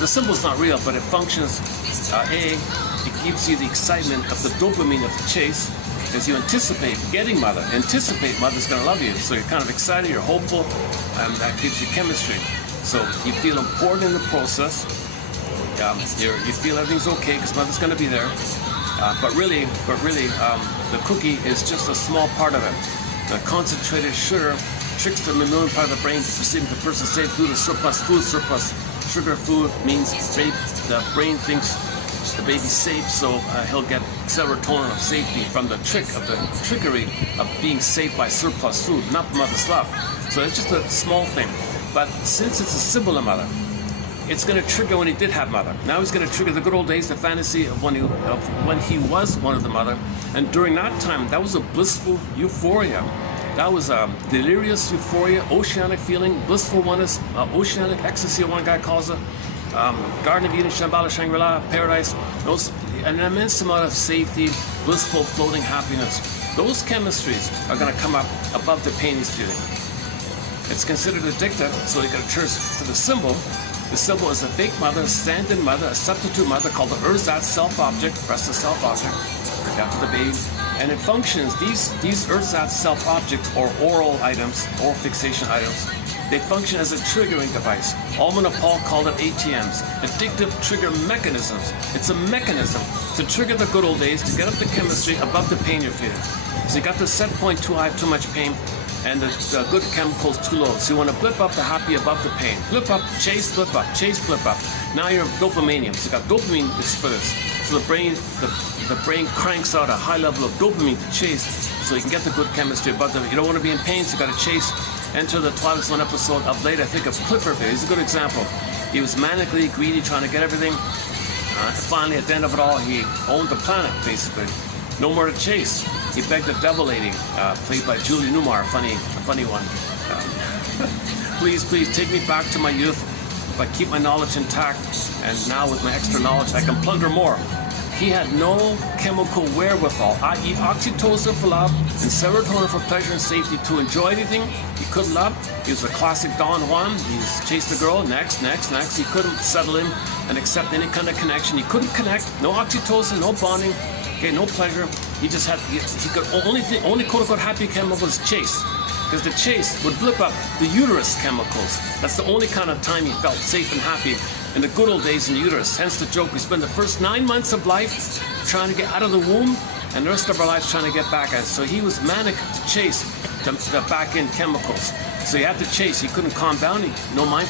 The symbol's not real, but it functions. It gives you the excitement of the dopamine of the chase, as you anticipate getting mother, anticipate mother's going to love you. So you're kind of excited, you're hopeful, and that gives you chemistry. So you feel important in the process. You feel everything's okay because mother's going to be there. But really, the cookie is just a small part of it. The concentrated sugar tricks the mammalian part of the brain to perceive the person safe due to surplus food. Surplus sugar food means the brain thinks the baby's safe, so he'll get serotonin of safety from the trickery of being safe by surplus food, not mother's love. So it's just a small thing. But since it's a symbol of mother, it's going to trigger when he did have mother. Now he's going to trigger the good old days, the fantasy of when he was one of the mother. And during that time, that was a blissful euphoria. That was a delirious euphoria, oceanic feeling, blissful oneness, oceanic ecstasy, one guy calls it. Garden of Eden, Shambhala, Shangri-La, paradise. An immense amount of safety, blissful, floating happiness. Those chemistries are going to come up above the pain he's feeling. It's considered addictive, so you got to turn to the symbol. The symbol is a fake mother, a stand-in mother, a substitute mother called the ersatz self-object. Press the self-object after the baby. And it functions, these ersatz self-objects or oral items, oral fixation items, they function as a triggering device. Alman and Paul called it ATMs, addictive trigger mechanisms. It's a mechanism to trigger the good old days, to get up the chemistry above the pain you're feeling. So you got the set point too high, too much pain, and the good chemicals too low. So you want to blip up the happy above the pain. Blip up, chase, blip up, chase, blip up. Now you're dopamania. So you got dopamine is for this. So the brain cranks out a high level of dopamine to chase, so you can get the good chemistry above them. You don't want to be in pain, so you got to chase. Enter the Twilight Zone episode of late. I think of Clifford. He's a good example. He was manically greedy, trying to get everything. Finally, at the end of it all, he owned the planet, basically. No more to chase. He begged the devil lady, played by Julie Newmar, a funny one. Please take me back to my youth, but keep my knowledge intact. And now with my extra knowledge, I can plunder more. He had no chemical wherewithal, i.e. oxytocin for love and serotonin for pleasure and safety to enjoy anything he couldn't love. He was a classic Don Juan. He's chased the girl, next. He couldn't settle in and accept any kind of connection. He couldn't connect, no oxytocin, no bonding, okay, no pleasure. He just had, he could, only quote-unquote happy chemical was chase. Because the chase would blip up the uterus chemicals. That's the only kind of time he felt safe and happy in the good old days in the uterus. Hence the joke, we spend the first 9 months of life trying to get out of the womb and the rest of our lives trying to get back at it. So he was manic to chase the back-end chemicals. So he had to chase, he couldn't calm down, no mindfulness.